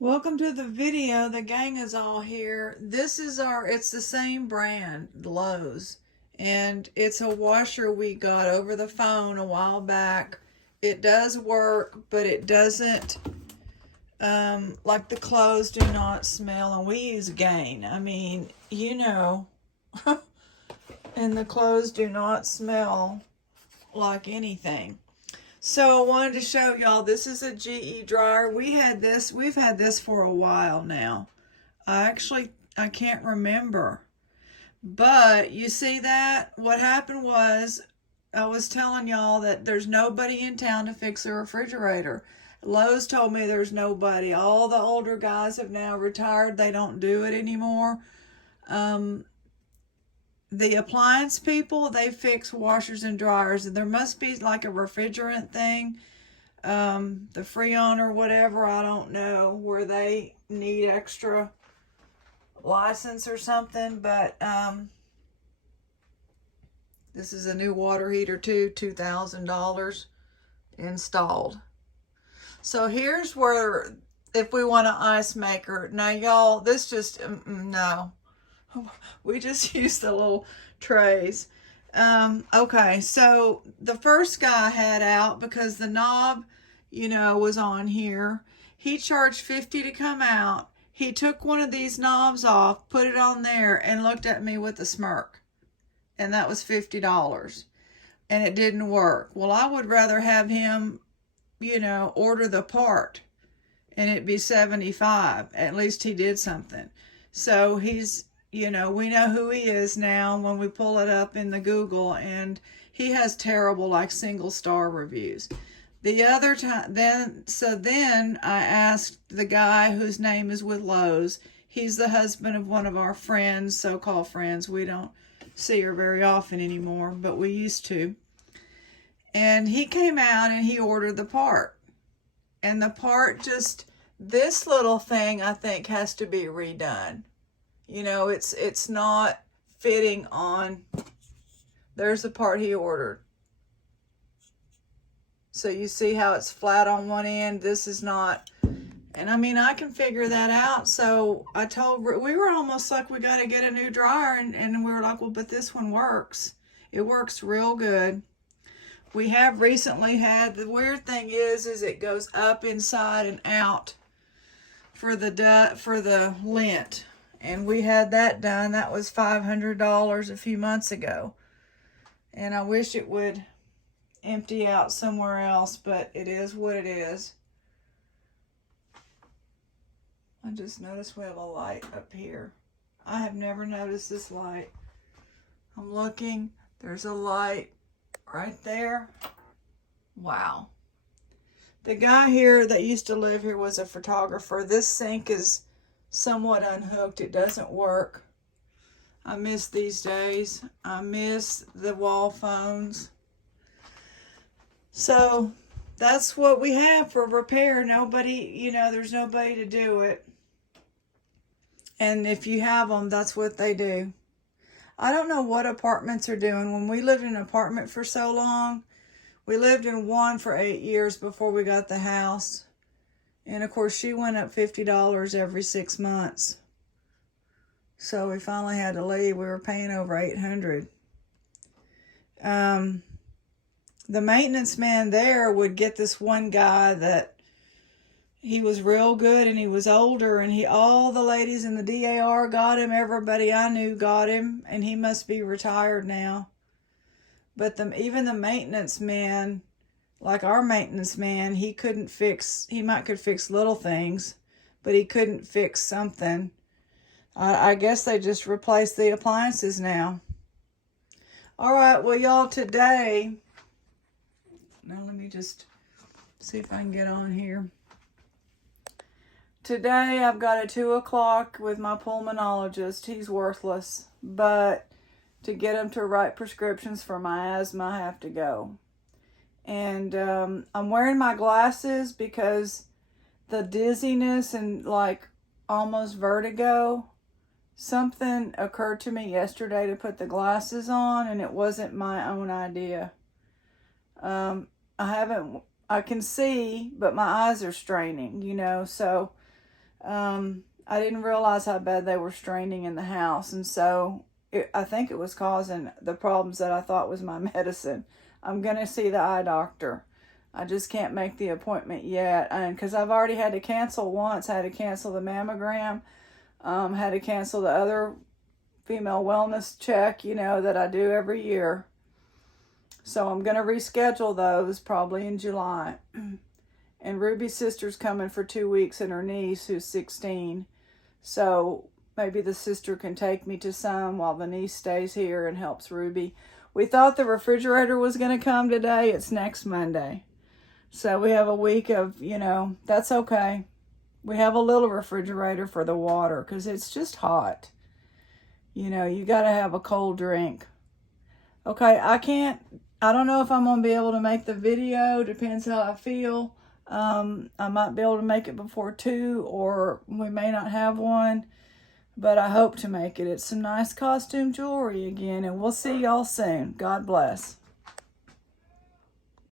Welcome to the video. The gang is all here. It's the same brand, Lowe's. And it's a washer we got over the phone a while back. It does work, but it doesn't, like the clothes do not smell. And we use Gain. I mean, and the clothes do not smell like anything. So I wanted to show y'all, this is a GE dryer. We've had this for a while now. I can't remember. But you see that? What happened was, I was telling y'all that there's nobody in town to fix a refrigerator. Lowe's told me there's nobody. All the older guys have now retired. They don't do it anymore. The appliance people, they fix washers and dryers, and there must be like a refrigerant thing, the Freon or whatever, I don't know, where they need extra license or something. But this is a new water heater too, $2,000 installed. So here's where, if we want an ice maker, now y'all, this just no, we just use the little trays. Okay, so the first guy had out, because the knob, was on here. He charged $50 to come out. He took one of these knobs off, put it on there, and looked at me with a smirk. And that was $50. And it didn't work. Well, I would rather have him, order the part and it be $75. At least he did something. So he's, we know who he is now when we pull it up in the Google, and he has terrible, like, single star reviews. The other time, then I asked the guy whose name is with Lowe's. He's the husband of one of our friends, so-called friends. We don't see her very often anymore, but we used to. And he came out and he ordered the part. And the part this little thing, I think, has to be redone. It's not fitting on. There's the part he ordered. So you see how it's flat on one end. This is not. And I mean, I can figure that out. So we were almost like, we got to get a new dryer. And we were like, well, but this one works. It works real good. We have recently had, the weird thing is it goes up, inside, and out for the lint. And we had that done. That was $500 a few months ago. And I wish it would empty out somewhere else, but it is what it is. I just noticed we have a light up here. I have never noticed this light. I'm looking. There's a light right there. Wow. The guy here that used to live here was a photographer. This sink is somewhat unhooked. It doesn't work. I miss these days. I miss the wall phones. So that's what we have for repair. Nobody, there's nobody to do it. And if you have them, that's what they do. I don't know what apartments are doing. When we lived in an apartment for so long, we lived in one for 8 years before we got the house. And of course, she went up $50 every 6 months. So we finally had to leave. We were paying over $800. The maintenance man there would get this one guy that he was real good, and he was older, and all the ladies in the DAR got him. Everybody I knew got him, and he must be retired now. But even the maintenance man, like our maintenance man, he could fix little things, but he couldn't fix something. I guess they just replaced the appliances now. All right, well, y'all, today, now let me just see if I can get on here. Today, I've got a 2 o'clock with my pulmonologist. He's worthless, but to get him to write prescriptions for my asthma, I have to go. And I'm wearing my glasses because the dizziness and like almost vertigo, something occurred to me yesterday to put the glasses on, and it wasn't my own idea. I can see, but my eyes are straining, so I didn't realize how bad they were straining in the house. And so I think it was causing the problems that I thought was my medicine. I'm going to see the eye doctor. I just can't make the appointment yet. And because I've already had to cancel once, had to cancel the mammogram, had to cancel the other female wellness check, that I do every year. So I'm going to reschedule those probably in July. And Ruby's sister's coming for 2 weeks, and her niece, who's 16. So maybe the sister can take me to some while the niece stays here and helps Ruby. We thought the refrigerator was going to come today. It's next Monday. So we have a week of, that's okay. We have a little refrigerator for the water because it's just hot. You got to have a cold drink. Okay, I don't know if I'm going to be able to make the video. Depends how I feel. I might be able to make it before 2, or we may not have one. But I hope to make it. It's some nice costume jewelry again. And we'll see y'all soon. God bless.